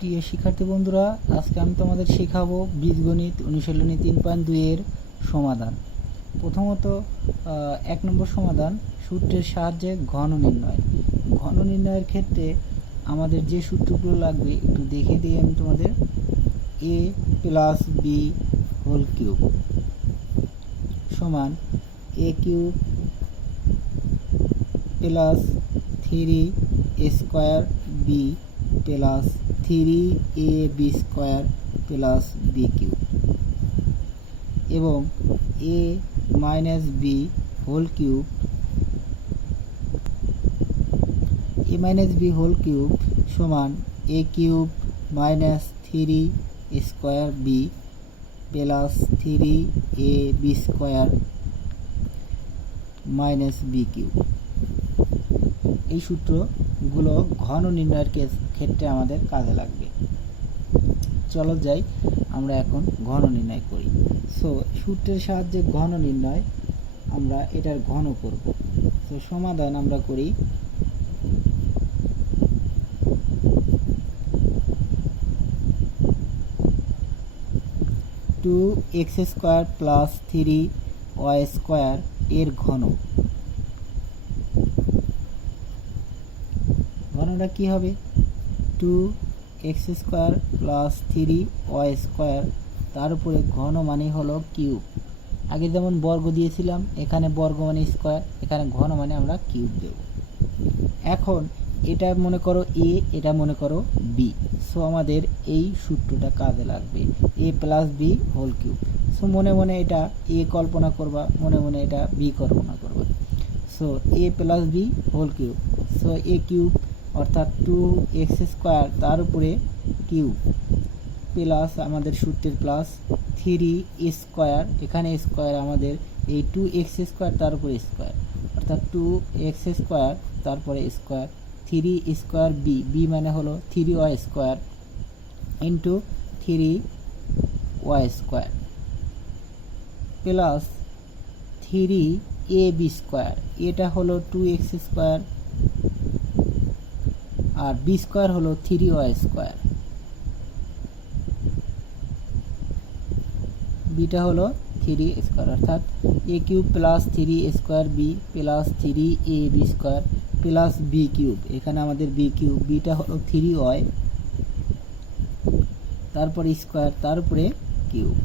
প্রিয় শিক্ষার্থী বন্ধুরা, আজকে আমি তোমাদের শেখাবো বীজগণিত অনুশীলনী 3.2 এর সমাধান। প্রথমত 1 নম্বর সমাধান, সূত্রের সাহায্যে ঘন নির্ণয়। ঘন নির্ণয়ের ক্ষেত্রে আমাদের যে সূত্রগুলো লাগবে একটু দেখে দিই আমি তোমাদের। a plus B whole cube সমান a cube plus 3a square B plus 3ab square plus B cube এবং a minus B whole cube সমান a cube minus 3 square B plus 3ab square minus B cube. এই সূত্রগুলো ঘন নির্ণয়ের ক্ষেত্রে আমাদের কাজে লাগবে। চলো যাই আমরা এখন ঘন নির্ণয় করি। সূত্রের সাহায্যে ঘন নির্ণয়, আমরা এটার ঘন করব। সমাধান আমরা করি। Two x square plus 3y square এর ঘন। ঘনটা কি হবে? 2x square plus 3y square, তার উপরে ঘন মানে হলো কিউব। আগে যেমন বর্গ দিয়েছিলাম, এখানে বর্গ মানে স্কোয়ার, এখানে ঘন মানে আমরা কিউব দেব। এখন এটা মনে করো a, এটা মনে করো b। আমাদের এই সূত্রটা কাজে লাগবে, a plus B whole cube. মনে মনে এটা a কল্পনা করবা, মনে মনে এটা b কল্পনা করবা। a plus B whole cube, a cube অর্থাৎ 2x স্কোয়ার তার উপরে কিউব প্লাস আমাদের সূত্রের প্লাস 3 স্কোয়ার, এখানে স্কোয়ার আমাদের এই 2x স্কোয়ার তার উপরে স্কোয়ার অর্থাৎ 2x স্কোয়ার তারপরে স্কোয়ার 3 স্কোয়ার বি মানে হলো 3y square into 3y square plus 3ab square, এটা হলো 2x স্কোয়ার আর বি স্কোয়ার হলো 3y স্কোয়ার, বিটা হলো 3 স্কোয়ার অর্থাৎ a cube plus 3 square B plus 3ab square plus B cube. এখানে আমাদের বি কিউব, বিটা হলো 3y তারপরে স্কোয়ার তার উপরে কিউব।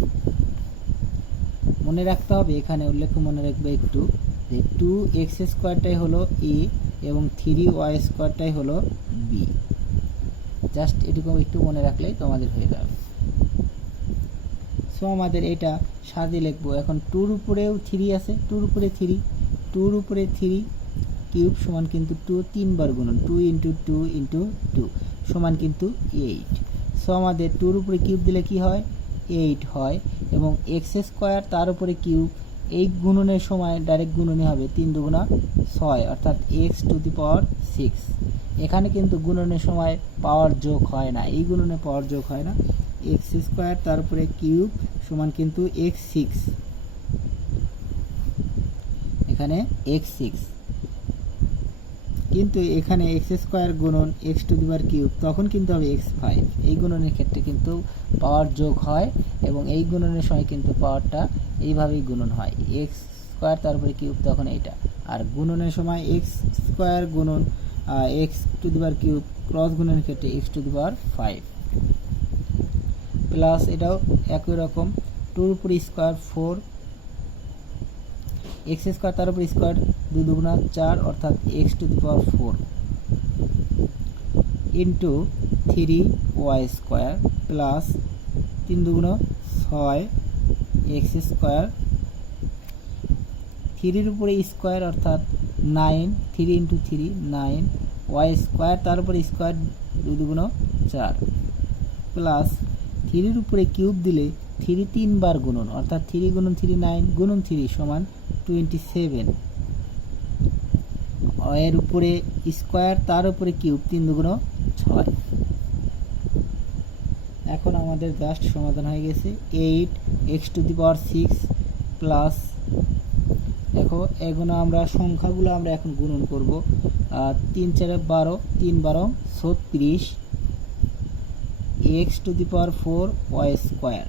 মনে রাখতে হবে, এখানে উল্লেখ মনে রাখবে একটু যে 2x স্কোয়ারটাই হলো a এবং 3y স্কোয়ারটাই হলো বি। জাস্ট এরকম একটু মনে রাখলেই তোমাদের হয়ে যাবে। আমাদের এটা সাজিয়ে লিখবো। এখন 2-র উপরেও 3 আছে, 2-র উপরে 3, 2-র উপরে 3 কিউব সমান কিন্তু 2 3 বার গুণন 2 ইন্টু 2 ইন্টু 2 সমান কিন্তু 8। আমাদের 2-র উপরে কিউব দিলে কি হয়? 8 হয় এবং x স্কোয়ার তার উপরে কিউব, এই গুণনের সময় ডাইরেক্ট গুণনী হবে 3 দুগুণা 6 অর্থাৎ x টু দি পাওয়ার 6। এখানে কিন্তু গুণনের সময় পাওয়ার যোগ হয় না, এই গুণনে পাওয়ার যোগ হয় না। x স্কোয়ার তার উপরে কিউব সমান কিন্তু x6, এখানে x6, কিন্তু এখানে x স্কোয়ার গুণন x to the power cube তখন কিন্তু হবে x5। এই গুণনের ক্ষেত্রে কিন্তু পাওয়ার যোগ হয় এবং এই গুণনের সময় কিন্তু পাওয়ারটা এইভাবেই গুণন হয়, x স্কোয়ার তার উপরে কিউব তখন এইটা, আর গুণনের সময় x স্কোয়ার গুণন x to the power cube cross গুণনের ক্ষেত্রে x to the power 5 plus এটাও একই রকম 2-র উপরে স্কোয়ার 4, x স্কোয়ার তার উপরে স্কোয়ার 2 দুগুণা 4 অর্থাৎ x to the power 4 into 3y square plus 3 দুগুণা 6 x স্কোয়ার, 3-র উপরে স্কোয়ার অর্থাৎ 9, 3 ইন্টু 3 9 y স্কোয়ার তার উপরে স্কোয়ার 2 দুগুণা 4 প্লাস 3-র উপরে কিউব দিলে 3 3 বার গুণন অর্থাৎ 3 গুণন 3 9 গুণন 3 সমান 27, এর উপরে স্কোয়ার তার উপরে কিউব 3 দুগুণা 6। এখন আমাদের জাস্ট সমাধান হয়ে গেছে 8x two the power 6 plus, দেখো এগুলো আমরা সংখ্যাগুলো আমরা এখন গুণন করব। 3 4 12, 3 12 36 x to the power 4 y square,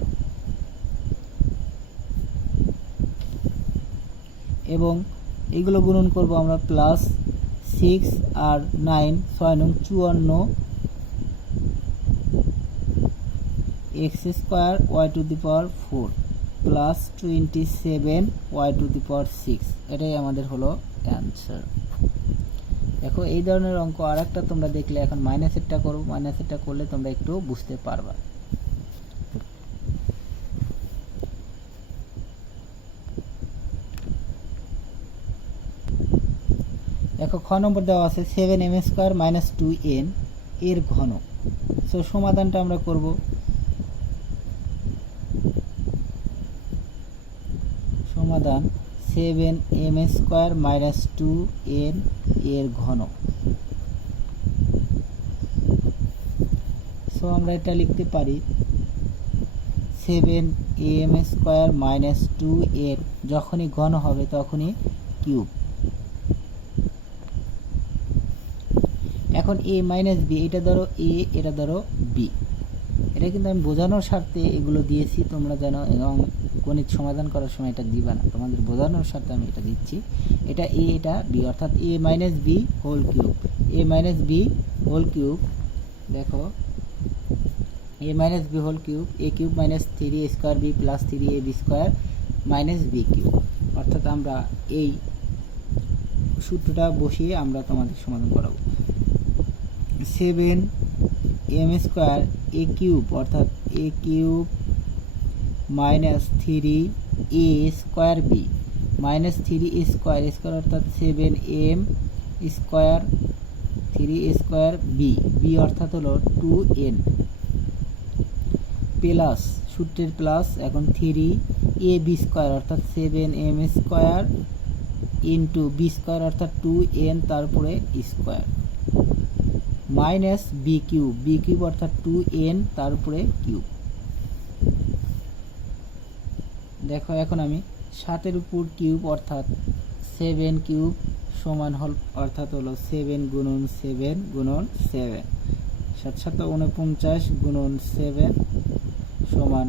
এবং এগুলো গুণন করব আমরা প্লাস 6 আর 9 6 নং 54 X square Y to the power 4 plus 27 Y to the power 6, এটাই আমাদের হলো অ্যান্সার। দেখো এই ধরনের অঙ্ক আর একটা তোমরা দেখলে, এখন মাইনাসেরটা করো, মাইনাসেরটা করলে তোমরা একটু বুঝতে পারবা। দেখো খ নম্বর দেওয়া আছে 7m স্কোয়ার মাইনাস 2n এর ঘন। সো সমাধানটা আমরা করব। সমাধান 7m স্কোয়ার মাইনাস 2n এর ঘন। সো আমরা এটা লিখতে পারি 7m স্কোয়ার মাইনাস 2n যখনই ঘন হবে তখনই কিউব। এখন a মাইনাস বি, এটা ধরো a, এটা ধরো b, এটা কিন্তু আমি বোঝানোর স্বার্থে এগুলো দিয়েছি, তোমরা জানো, এবং গণিত সমাধান করার সময় এটা দিবা না, তোমাদের বোঝানোর স্বার্থে আমি এটা দিচ্ছি। এটা a, এটা b, অর্থাৎ a minus B whole cube, a minus B whole cube. দেখো a minus B whole cube, a cube minus 3a square b plus 3ab square minus b cube. অর্থাৎ আমরা এই সূত্রটা বসিয়ে আমরা তোমাদের সমাধান করাবো। 7m স্কোয়ার a কিউব, অর্থাৎ a cube minus 3a square b minus 3a square square, অর্থাৎ 7m square 3a square b, b অর্থাৎ হলো 2n প্লাস সূত্রের প্লাস, এখন 3ab স্কোয়ার অর্থাৎ 7m square into b square অর্থাৎ 2n তারপরে square minus B cube অর্থাৎ 2n তারপরে কিউব। দেখো এখন আমি 7 উপর কিউব অর্থাৎ 7 কিউব সমান হল, অর্থাৎ হলো 7 গুণন 7 গুণন 7, 7 7 49 গুণন 7 সমান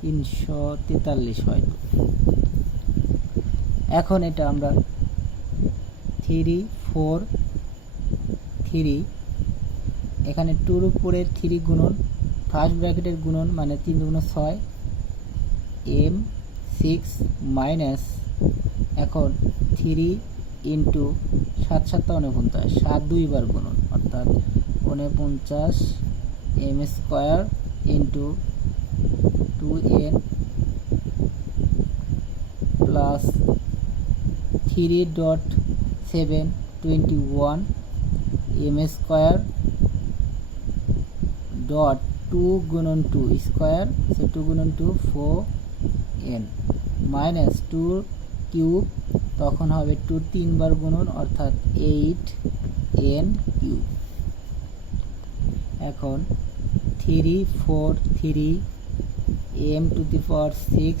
343 হয়। এখন এটা আমরা 3 4 3, এখানে 2 এর উপরে 3 গুণন ফার্স্ট ব্র্যাকেটের গুণন মানে 3 গুণ 6 m 6 মাইনাস, এখন 3 ইন্টু 7 7 49, 7 দুইবার গুণন অর্থাৎ 49 m square into 2n plus 3.7 21 m square dot 2 গুণন 2 স্কোয়ার, সো 2 গুণন 2 4n মাইনাস 2 কিউব, তখন হবে 2 তিনবার গুণন অর্থাৎ 8n কিউব। এখন 3 4 3 m two the power 6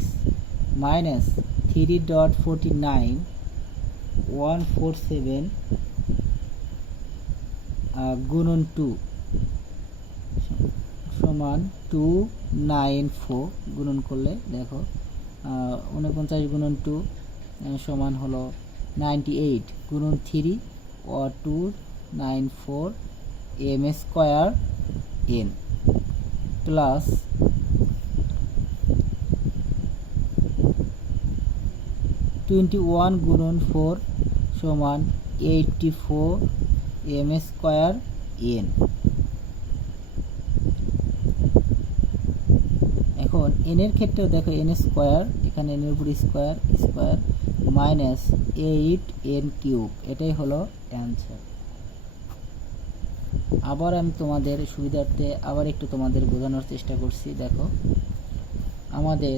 minus 3.49 147 গুণন 2 সমান 294, গুণন করলে দেখো 49 গুণন 2 সমান হলো 98 গুণন 3 ও 294 m স্কোয়ার n প্লাস 21 গুণন 4 সমান 84 m স্কোয়ার n। এখন n এর ক্ষেত্রেও দেখো n স্কোয়ার, এখানে n এর উপর square square minus 8n cube, এটাই হলো অ্যান্সার। আবার আমি তোমাদের সুবিধার্থে আবার একটু তোমাদের বোঝানোর চেষ্টা করছি। দেখো আমাদের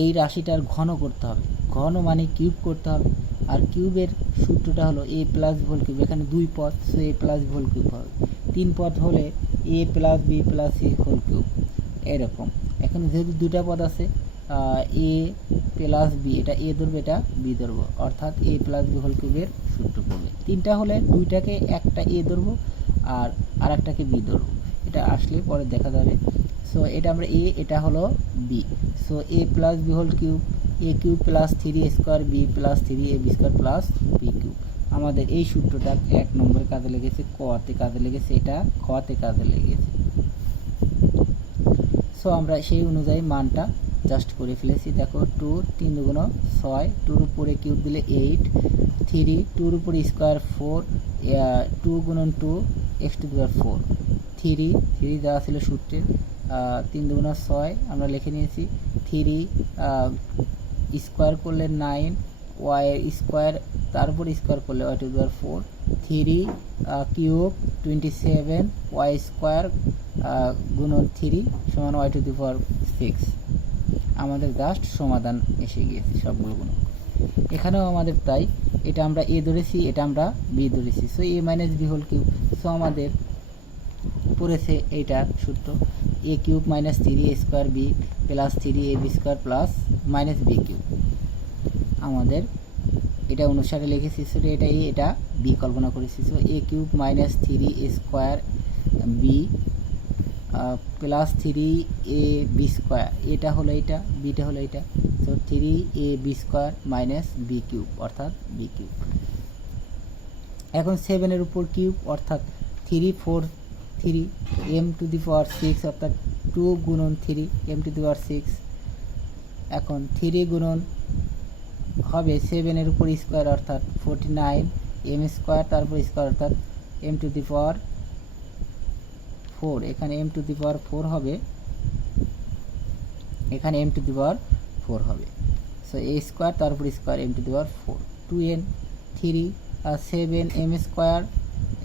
এই রাশিটার ঘন করতে হবে, ঘন মানে কিউব করতে হবে, আর কিউবের সূত্রটা হলো a প্লাস ভোল কিউব, এখানে 2 পদ, so a plus whole cube হবে, 3 পদ হলে a plus b plus c whole cube, এরকম। এখানে যেহেতু 2টা পদ আছে, a প্লাস বি, এটা a ধরবো এটা b ধরবো, অর্থাৎ a প্লাস বি হোল কিউবের সূত্র পড়বে। 3টা হলে 2টাকে একটা a ধরবো আর আরেকটাকে বি ধরবো, এটা আসলে পরে দেখা যাবে। সো এটা আমরা এ, এটা হলো B. So A plus B whole cube, A cube plus 3a² B plus 3ab² plus B cube. আমাদের এই সূত্রটা 1 নম্বরে কাজে লেগেছে, কতে কাজে লেগেছে, এটা খতে কাজে লেগেছে। সো আমরা সেই অনুযায়ী মানটা জাস্ট করে ফেলেছি। দেখো 2 3 দুগুণ 6, 2 উপরে কিউব দিলে 8, 3 2 উপরে স্কোয়ার 4, 2 গুণন 2 x⁴, 3 দেওয়া ছিল সূত্রে, 3 দুগুণ 6 আমরা লিখে নিয়েছি, 3 স্কোয়ার করলে 9, y স্কোয়ার তারপর স্কোয়ার করলে y⁴, 3 কিউব 27, y স্কোয়ার গুণন 3 সমান y⁴। আমাদের জাস্ট সমাধান এসে গিয়েছে সবগুলো গুণ। এখানেও আমাদের তাই, এটা আমরা এ ধরেছি, এটা আমরা বি ধরেছি। So A minus B whole cube. So আমাদের পড়েছে এইটা সূত্র, A cube minus 3a² B plus 3ab² plus minus B cube. আমাদের এটা অনুসারে লিখেছি, সো এটা এ, এটা বি কল্পনা করেছি। So A cube minus 3a² B plus 3ab², এটা হলো এটা, বিটা হলো এটা। So 3ab² minus B cube অর্থাৎ বি কিউব। এখন 7 উপর কিউব অর্থাৎ 3 4 3 m⁶ অর্থাৎ 2 গুণন 3 m⁶। এখন 3 গুণন হবে 7 উপর স্কোয়ার অর্থাৎ 49 m² তারপর স্কোয়ার অর্থাৎ m⁴, এখানে m⁴ হবে, এখানে m⁴ হবে। সো a স্কোয়ার তারপর স্কোয়ার m⁴, 2n 3 আর 7 m²,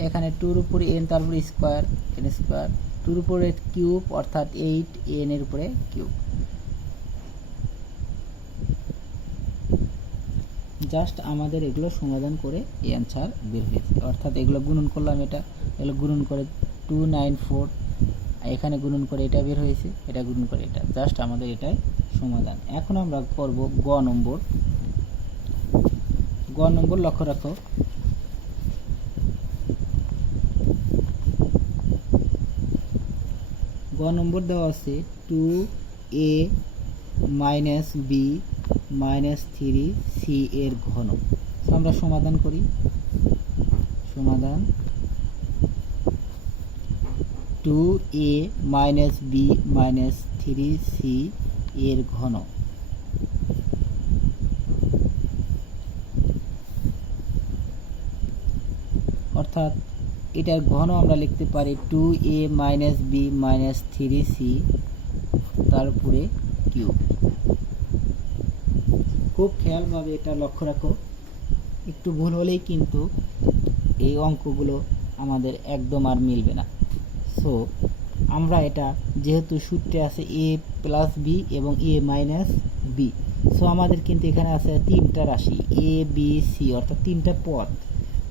এখানে 2 উপরে n তারপর স্কোয়ার n², 2 উপরে কিউব অর্থাৎ 8 n এর উপরে কিউব। জাস্ট আমাদের এগুলো সমাধান করে এই অ্যান্সার বের হয়েছে, অর্থাৎ এগুলো গুণন করলাম, এগুলো গুণন করে 294, এখানে গুণন করে এটা বের হয়েছে, এটা গুণন করে এটা, জাস্ট আমাদের এটাই সমাধান। এখন আমরা করব গ নম্বর। গ নম্বর লক্ষ্য রাখো, গ নম্বর দেওয়া আছে 2a minus b minus 3c এর ঘন। আমরা সমাধান করি, সমাধান 2a minus b minus 3c এর ঘন। অর্থাৎ এটার ঘন আমরা লিখতে পারি 2a minus b minus 3c তারপরে কিউব। খুব খেয়ালভাবে এটা লক্ষ্য রাখো, একটু ভুল হলেই কিন্তু এই অঙ্কগুলো আমাদের একদম আর মিলবে না। সো আমরা এটা যেহেতু সূত্রে আছে a প্লাস বি এবং a মাইনাস বি, সো আমাদের কিন্তু এখানে আছে 3টা রাশি a b c অর্থাৎ 3টা পদ।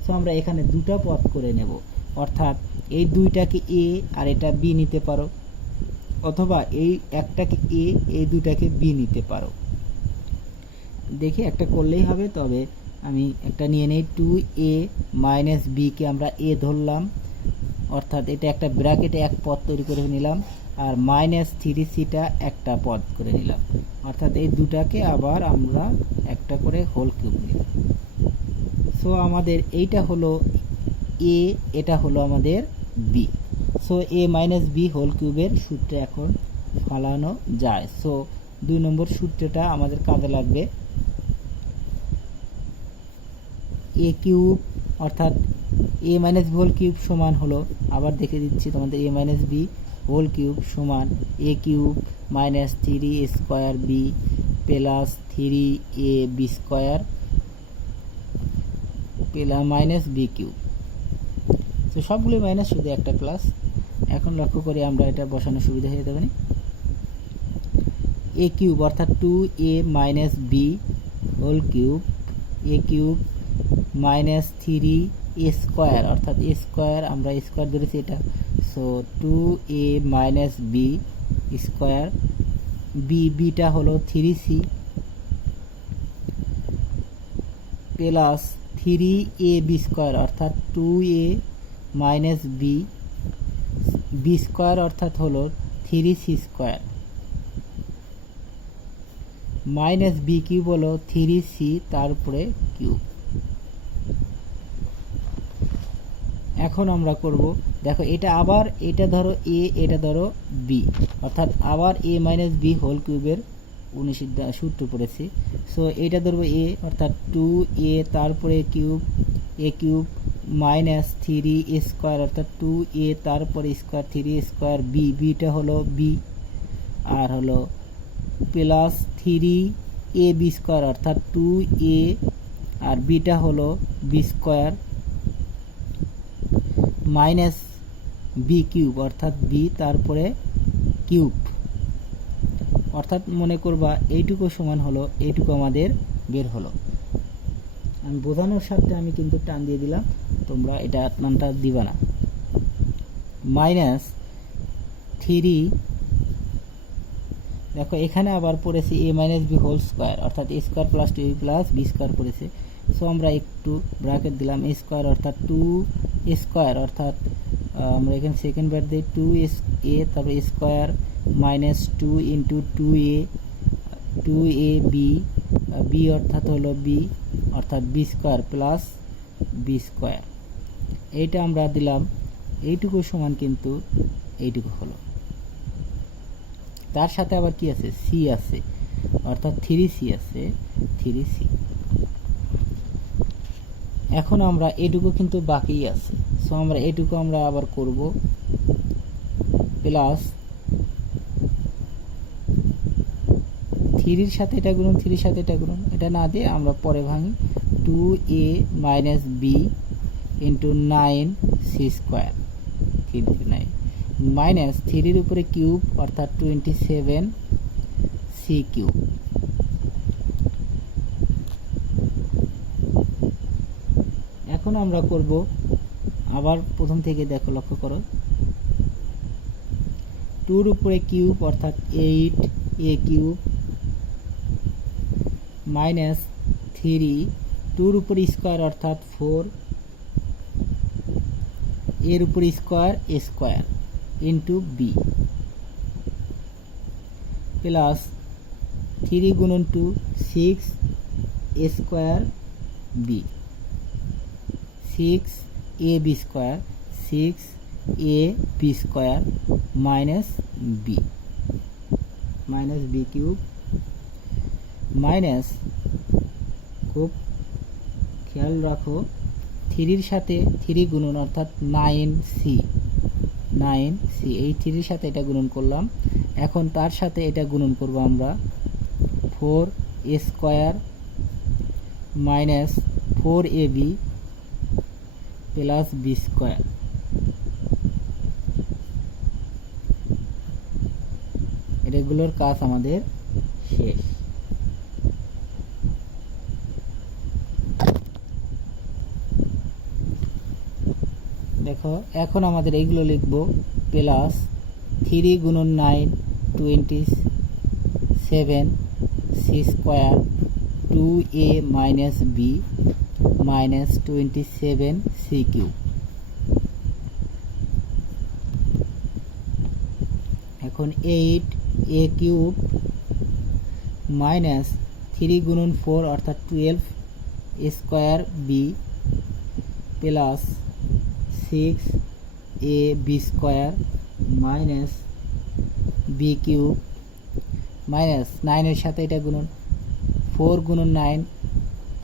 সো আমরা এখানে 2টা পদ করে নেব, অর্থাৎ এই 2টাকে a আর এটা b নিতে পারো, অথবা এই একটাকে a এই 2টাকে b নিতে পারো। দেখি একটা করলেই হবে, তবে আমি একটা নিয়ে নেই। 2a মাইনাস বি কে আমরা a ধরলাম, অর্থাৎ এটা একটা ব্র্যাকেটে এক পদ তৈরি করে নিলাম, আর মাইনাস 3cটা একটা পদ করে নিলাম, অর্থাৎ এই দুটাকে আবার আমরা একটা করে হোল কিউব নিলাম। সো আমাদের এইটা হলো a, এটা হলো আমাদের b। So a minus B whole কিউবের সূত্রে এখন ফলানো যায়। সো 2 নম্বর সূত্রটা আমাদের কাজে লাগবে। a কিউব অর্থাৎ a minus B whole cube সমান হলো, আবার দেখে দিচ্ছি তোমাদের, a minus B whole cube সমান a cube minus 3a² B plus 3ab² plus minus B cube. তো সবগুলো মাইনাস, শুধু একটা প্লাস। এখন লক্ষ্য করি আমরা এটা বসানোর সুবিধা হয়ে যাবে না। a কিউব অর্থাৎ 2a minus B whole cube, a cube minus 3a² অর্থাৎ a স্কোয়ার, আমরা স্কোয়ার ধরেছি এটা। So 2a minus b square, বিটা হলো 3c প্লাস 3ab² অর্থাৎ 2a minus B, B square অর্থাৎ হলো 3c square, minus B cube হলো 3c তারপরে কিউব। এখন আমরা করব, দেখো এটা আবার, এটা ধরো এ, এটা ধরো বি, অর্থাৎ আবার এ মাইনাস বি হোল কিউবের সূত্র পড়েছি। সো এটা ধরবো এ, অর্থাৎ 2a তারপরে কিউব, এ কিউব মাইনাস 3 স্কোয়ার অর্থাৎ 2a তারপরে স্কোয়ার 3 স্কোয়ার, বি, বিটা হলো বি, আর হলো প্লাস 3ab স্কোয়ার অর্থাৎ 2a, আর বিটা হলো b square, minus B cube অর্থাৎ বি তারপরে কিউব, অর্থাৎ মনে করবা এইটুকু সমান হলো এইটুকু আমাদের বের হলো। আমি বোঝানোর সাথে আমি কিন্তু টান দিয়ে দিলাম, তোমরা এটা টানটা দিবা না। মাইনাস 3, দেখো এখানে আবার পড়েছে A minus B whole square অর্থাৎ A square plus 2a plus B square পড়েছে। সো আমরা একটু ব্র্যাকেট দিলাম, এ স্কোয়ার অর্থাৎ 2 স্কোয়ার অর্থাৎ আমরা এখানে সেকেন্ড ব্র্যাকেট দিই 2a তারপর square minus 2 into 2ab, B অর্থাৎ হলো বি অর্থাৎ b square plus B square, এইটা আমরা দিলাম, এইটুকু সমান কিন্তু এইটুকু হলো। তার সাথে আবার কি আছে, সি আছে অর্থাৎ 3c আছে, 3c। এখন আমরা এটুকু কিন্তু বাকি আছে, সো আমরা এটুকু আমরা আবার করব, প্লাস 3 সাথে এটা গুণন, 3 সাথে এটা গুণন, এটা না দিয়ে আমরা পরে ভাঙি, 2a minus b into 9c square, 3 minus 3 উপরে কিউব অর্থাৎ 27c কিউব। এখন আমরা করব আবার প্রথম থেকে, দেখো লক্ষ্য করো, 2 উপরে কিউব অর্থাৎ 8a কিউব মাইনাস 3, 2 উপরে স্কোয়ার অর্থাৎ 4, এর উপরে square A square into B plus 3 গুণন 2 6 A square B, 6ab square 6ab square minus B cube minus, খুব খেয়াল রাখো, 3 সাথে 3 গুণন অর্থাৎ 9c, এই 3 সাথে এটা গুণন করলাম। এখন তার সাথে এটা গুণন করব আমরা, 4a square minus 4ab plus B square, এগুলোর কাজ আমাদের শেষ। দেখো এখন আমাদের এইগুলো লিখব, প্লাস 3 গুণন 9 27c square 2a minus b minus 27c cube. এখন 8a কিউব মাইনাস 3 গুণন 4 অর্থাৎ 12 square B plus 6ab square minus B cube minus 9 এর সাথে এটা গুণন, 4 গুণন 9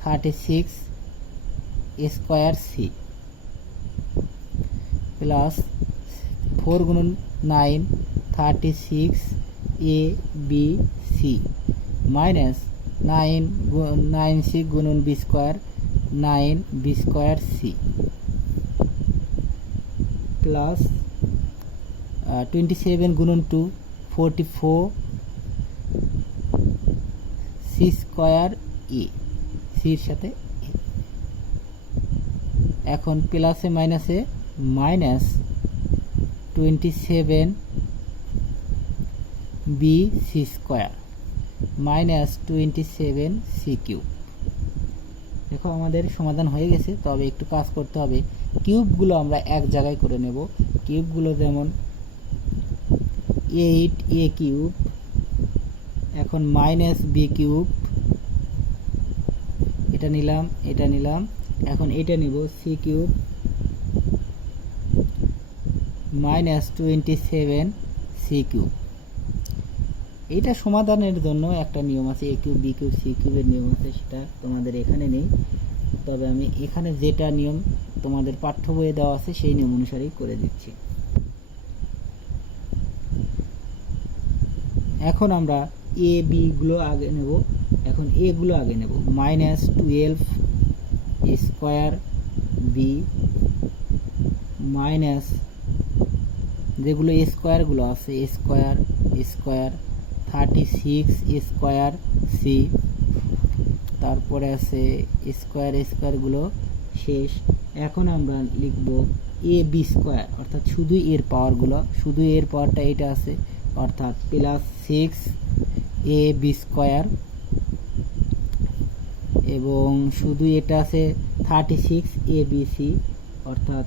36 স্কোয়ার সি প্লাস 4 গুণন 9 36 A B C minus 9c গুণন b square 9b square C plus 27 গুণন 2 44 সি স্কোয়ার এ, সির সাথে এ। এখন প্লাসে মাইনাসে minus 27 b C square minus 27 c cube, দেখো আমাদের সমাধান হয়ে গেছে, তবে একটু কাজ করতে হবে। কিউবগুলো আমরা এক জায়গায় করে নেব। কিউবগুলো যেমন 8a কিউব, এখন মাইনাস বি কিউব, এটা নিলাম, এটা নিলাম, এখন এটা নিব c cube minus 27 c cube. এইটা সমাধানের জন্য একটা নিয়ম আছে, এ কিউব বি কিউব সি কিউবের নিয়ম আছে, সেটা তোমাদের এখানে নেই। তবে আমি এখানে যেটা নিয়ম তোমাদের পাঠ্য বইয়ে দেওয়া আছে সেই নিয়ম অনুসারেই করে দিচ্ছি। এখন আমরা এ বি গুলো আগে নেব। এখন এ গুলো আগে নেব, মাইনাস 12 স্কোয়ার বি মাইনাস যেগুলো স্কোয়ারগুলো আছে স্কোয়ার স্কোয়ার 36 স্কোয়ার সি, তারপরে আছে স্কোয়ার স্কোয়ারগুলো শেষ। এখন আমরা লিখব এ বি স্কোয়ার, অর্থাৎ শুধু এর পাওয়ারগুলো, শুধু এর পাওয়ারটা এটা আছে, অর্থাৎ প্লাস 6 এ বি স্কোয়ার, এবং শুধু এটা আছে 36 এ বি সি, অর্থাৎ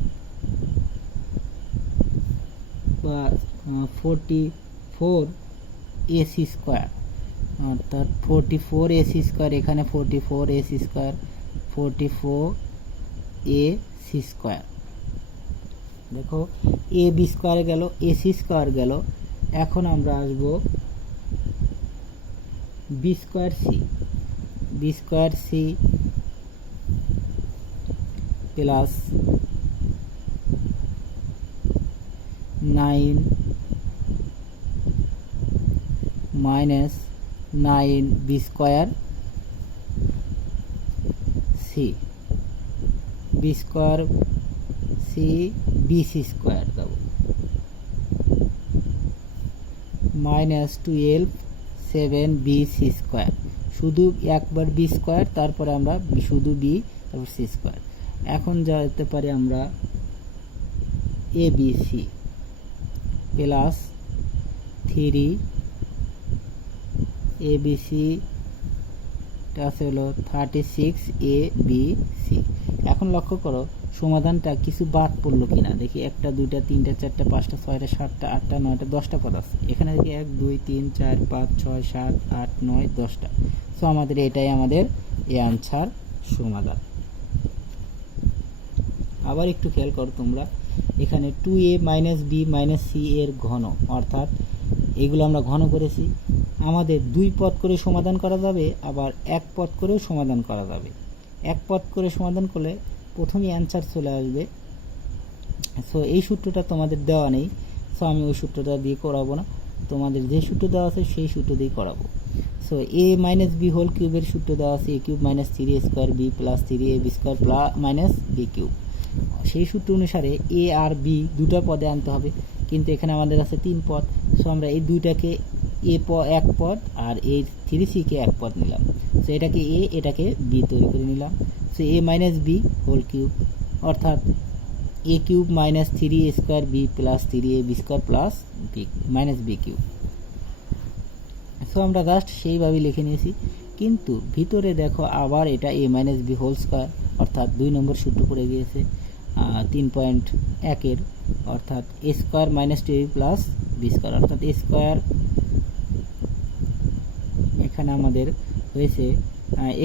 44 এসি স্কোয়ার, অর্থাৎ 44 এসি স্কোয়ার, এখানে 44 AC square, 44 A C square. দেখো এ বি স্কোয়ার গেল, এসি স্কোয়ার গেল। এখন আমরা আসব B square C, B square C plus 9 minus 9 B square C, B square C B C square দেব, minus 12 7 B C square. শুধু একবার B square, তারপরে আমরা শুধু বি, তারপর সি স্কোয়ার। এখন যেতে পারি আমরা A B C plus 3 A B C আছে হলো 36 এ বি সি। এখন লক্ষ্য করো সমাধানটা কিছু বাদ পড়লো কিনা, দেখি 1 2 3 4 5 6 7 8 9 10টা পদ আছে। এখানে দেখি 1 2 3 4 5 6 7 8 9 10টা। সো আমাদের এটাই আমাদের এই আনসার সমাধান। আবার একটু খেয়াল করো তোমরা, এখানে 2a minus b minus C এর ঘন, অর্থাৎ এগুলো আমরা ঘন করেছি। আমাদের 2 পদ করে সমাধান করা যাবে, আবার 1 পদ করেও সমাধান করা যাবে। 1 পদ করে সমাধান করলে প্রথমেই অ্যান্সার চলে আসবে। সো এই সূত্রটা তোমাদের দেওয়া নেই, সো আমি ওই সূত্রটা দিয়ে করাবো না, তোমাদের যে সূত্র দেওয়া আছে সেই সূত্র দিয়ে করাবো। So A minus B whole কিউবের সূত্র দেওয়া আছে এ cube minus 3 A square B plus 3 A B square plus minus B cube. সেই সূত্র অনুসারে এ আর বি দুটো পদে আনতে হবে, কিন্তু এখানে আমাদের আছে 3 পদ। সো আমরা এই দুইটাকে এ এক পদ আর এই 3c কে এক পদ নিলাম। সো এটাকে এ, এটাকে বি তৈরি করে নিলাম। So A minus B whole cube, অর্থাৎ A cube minus 3 A square B plus 3 A B square plus B minus B cube. So আমরা জাস্ট সেইভাবেই লিখে নিয়েছি, কিন্তু ভিতরে দেখো আবার এটা A minus B whole square, অর্থাৎ 2 নম্বর সূত্র পড়ে গিয়েছে 3.1 এর, অর্থাৎ A square minus 2ab plus B square, অর্থাৎ এ স্কোয়ার এখানে আমাদের হয়েছে।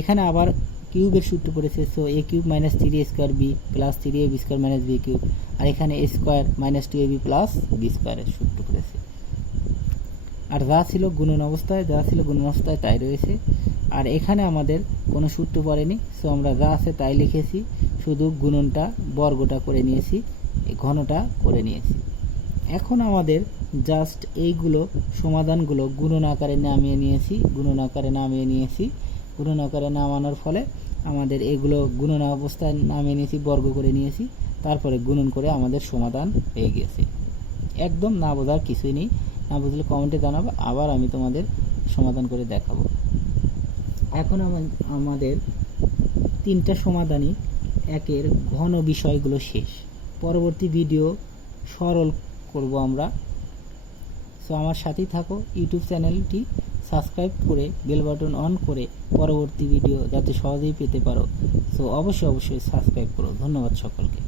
এখানে আবার কিউবের সূত্র পড়েছে, so A cube minus 3 A square B plus 3 A B square minus B cube, আর এখানে A square minus 2ab plus B স্কোয়ারের সূত্র পড়েছে। আর যা ছিল গুণন অবস্থায়, যা ছিল গুণন অবস্থায় তাই রয়েছে। আর এখানে আমাদের কোনো সূত্র পড়েনি, সো আমরা যা আছে তাই লিখেছি, শুধু গুণনটা বর্গটা করে নিয়েছি, ঘনটা করে নিয়েছি। এখন আমাদের জাস্ট এইগুলো সমাধানগুলো গুণন আকারে নামিয়ে নিয়েছি, গুণন আকারে নামিয়ে নিয়েছি। গুণন আকারে নামানোর ফলে আমাদের এগুলো গুণন অবস্থায় নামিয়ে নিয়েছি, বর্গ করে নিয়েছি, তারপরে গুণন করে আমাদের সমাধান হয়ে গেছে। একদম না বোঝার কিছুই নেই, না বুঝলে কমেন্টে জানাবো, আবার আমি তোমাদের সমাধান করে দেখাবো। এখন আমাদের 3টা সমাধানই একের ঘন বিষয়গুলো শেষ। পরবর্তী ভিডিও সরল করব আমরা। সো আমার সাথেই থাকো, ইউটিউব চ্যানেলটি সাবস্ক্রাইব করে বেল বাটন অন করে পরবর্তী ভিডিও যাতে সহজেই পেতে পারো। সো অবশ্যই সাবস্ক্রাইব করো। ধন্যবাদ সকলকে।